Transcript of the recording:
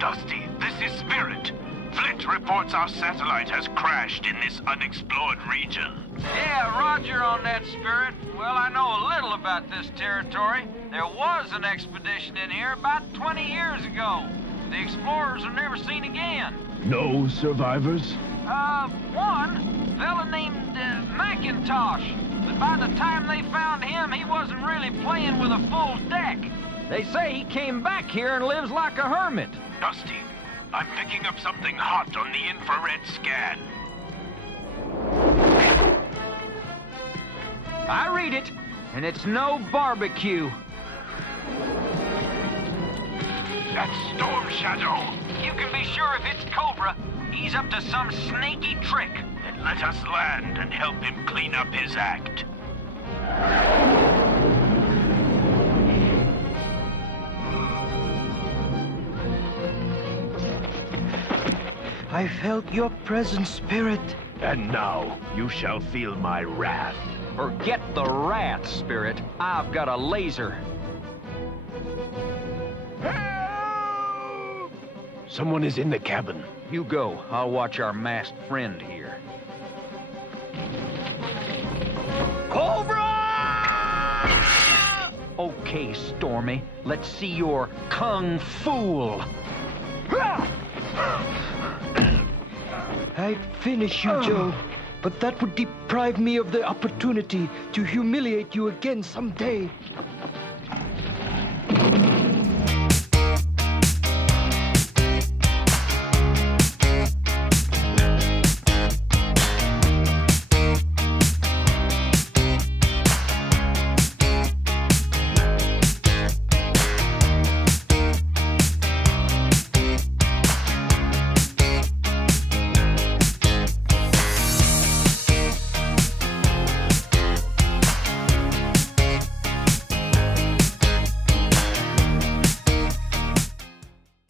Dusty, this is Spirit. Flint reports our satellite has crashed in this unexplored region. Yeah, roger on that, Spirit. Well, I know a little about this territory. There was an expedition in here about 20 years ago. The explorers were never seen again. No survivors? One fella named Macintosh. But by the time they found him, he wasn't really playing with a full deck. They say he came back here and lives like a hermit. Dusty, I'm picking up something hot on the infrared scan. I read it, and it's no barbecue. That's Storm Shadow. You can be sure if it's Cobra, he's up to some sneaky trick. Then let us land and help him clean up his act. I felt your presence, Spirit. And now you shall feel my wrath. Forget the wrath, Spirit. I've got a laser. Someone is in the cabin. You go. I'll watch our masked friend here. Cobra! Okay, Stormy. Let's see your kung fool. I'd finish you, Joe, but that would deprive me of the opportunity to humiliate you again someday.